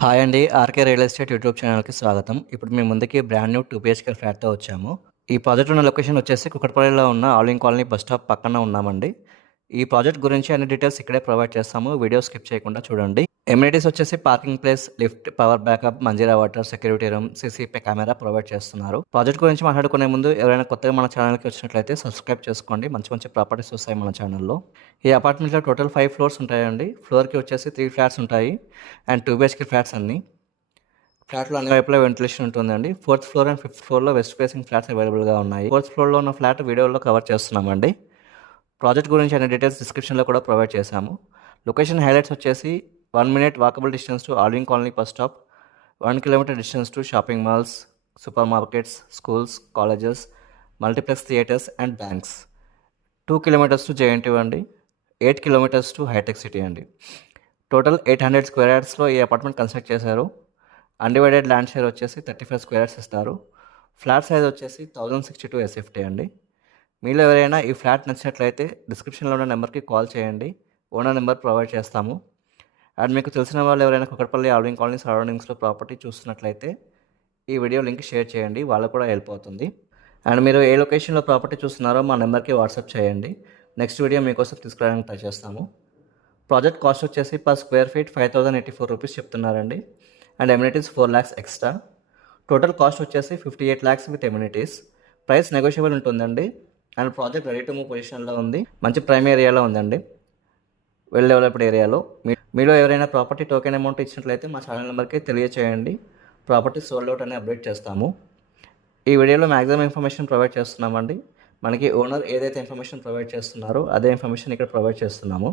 Hi అండి. RK real estate YouTube ఛానల్‌కి స్వాగతం. ఇప్పుడు మీ ముందుకి బ్రాండ్ న్యూ 2 బీహెచ్‌కే ఫ్లాట్‌తో వచ్చాము. ఈ ప్రాజెక్ట్ ఉన్న లొకేషన్ వచ్చేసి కుకట్పల్లిలో ఉన్న ఆలింగ్ కాలనీ బస్ స్టాప్ పక్కన ఉన్నామండి. ఈ ప్రాజెక్ట్ గురించి అన్ని డీటెయిల్స్ ఇక్కడే ప్రొవైడ్ చేస్తాము. వీడియో స్కిప్ చేయకుండా చూడండి. ఎమ్యూనిటీస్ వచ్చేసి parking place, lift, power backup, Manjira water, security room, CCP camera provide చేస్తున్నారు. ప్రాజెక్ట్ గురించి మాట్లాడుకునే ముందు ఎవరైనా కొత్తగా మన ఛానల్‌కి వచ్చినట్లయితే సబ్స్క్రైబ్ చేసుకోండి. మంచి మంచి ప్రాపర్టీస్ వస్తాయి మన ఛానల్‌లో. ఈ అపార్ట్మెంట్‌లో టోటల్ 5 ఫ్లోర్స్ ఉంటాయండి. ఫ్లోర్‌కి వచ్చేసి 3 ఫ్లాట్స్ ఉంటాయి అండ్ 2 బీహెచ్‌కే ఫ్లాట్స్ అన్నీ. ఫ్లాట్‌లో అన్ని వైపులా వెంటిలేషన్ ఉంటుందండి. 4థ్ ఫ్లోర్ అండ్ 5థ్ ఫ్లోర్‌లో వెస్ట్ ఫేసింగ్ ఫ్లాట్స్ అవైలబుల్‌గా ఉన్నాయి. 4థ్ ఫ్లోర్‌లో ఉన్న ఫ్లాట్ వీడియోలో కవర్ చేస్తున్నామండి. ప్రాజెక్ట్ గురించి అన్ని డీటెయిల్స్ డిస్క్రిప్షన్‌లో కూడా ప్రొవైడ్ చేశాము. లొకేషన్ హైలైట్స్ వచ్చేసి 1 minute walkable distance to Alwin colony bus stop, 1 kilometre distance to shopping malls, super markets, schools, colleges, multiplex theatres and banks. 2 kilometres to JNTU అండి. 8 కిలోమీటర్స్ టు హైటెక్ City అండి. Total 800 square యార్డ్స్‌లో ఈ apartment construct చేశారు. Undivided land share వచ్చేసి 35 square yards ఇస్తారు. Flat size వచ్చేసి 1062 SFT అండి. మీలో ఎవరైనా ఈ ఫ్లాట్ నచ్చినట్లయితే డిస్క్రిప్షన్లో ఉన్న నెంబర్కి కాల్ చేయండి. ఓనర్ నెంబర్ ప్రొవైడ్ చేస్తాము. అండ్ మీకు తెలిసిన వాళ్ళు ఎవరైనా కుకట్పల్లి ఆల్విన్ కాలనీ సరౌండింగ్స్లో ప్రాపర్టీ చూస్తున్నట్లయితే ఈ వీడియో లింక్ షేర్ చేయండి. వాళ్ళకు కూడా హెల్ప్ అవుతుంది. అండ్ మీరు ఏ లొకేషన్లో ప్రాపర్టీ చూస్తున్నారో మా నెంబర్కి వాట్సాప్ చేయండి. నెక్స్ట్ వీడియో మీకోసం తీసుకురావడానికి ట్రై చేస్తాము. ప్రాజెక్ట్ కాస్ట్ వచ్చేసి పర్ స్క్వేర్ ఫీట్ 5084 రూపీస్ చెప్తున్నారండి. And amenities 4 lakhs extra. Total cost వచ్చేసి 58 lakhs with amenities. Price negotiable ఉంటుందండి. And project ready to move పొజిషన్లో ఉంది. మంచి ప్రైమ్ ఏరియాలో ఉందండి. వెల్ డెవలప్డ్ ఏరియాలో. మీలో ఎవరైనా ప్రాపర్టీ టోకెన్ అమౌంట్ ఇచ్చినట్లయితే మా ఛానల్ నెంబర్కి తెలియచేయండి. ప్రాపర్టీ సోల్డ్ అవుట్ అని అప్డేట్ చేస్తాము. ఈ వీడియోలో మ్యాక్సిమం ఇన్ఫర్మేషన్ ప్రొవైడ్ చేస్తున్నామండి. మనకి ఓనర్ ఏదైతే ఇన్ఫర్మేషన్ ప్రొవైడ్ చేస్తున్నారో అదే ఇన్ఫర్మేషన్ ఇక్కడ ప్రొవైడ్ చేస్తున్నాము.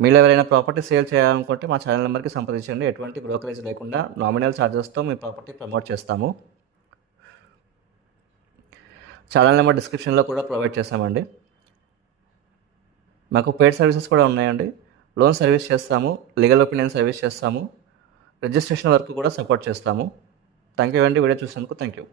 మీలో ఎవరైనా ప్రాపర్టీ సేల్ చేయాలనుకుంటే మా ఛానల్ నెంబర్కి సంప్రదించండి. ఎటువంటి బ్రోకరేజ్ లేకుండా నామినల్ ఛార్జెస్తో మీ ప్రాపర్టీ ప్రమోట్ చేస్తాము. ఛానల్ నెంబర్ డిస్క్రిప్షన్లో కూడా ప్రొవైడ్ చేస్తామండి. మాకు పెయిడ్ సర్వీసెస్ కూడా ఉన్నాయండి. లోన్ సర్వీస్ చేస్తాము, లీగల్ ఒపీనియన్ సర్వీస్ చేస్తాము, రిజిస్ట్రేషన్ వరకు కూడా సపోర్ట్ చేస్తాము. థ్యాంక్ యూ అండి. వీడియో చూసినందుకు థ్యాంక్ యూ.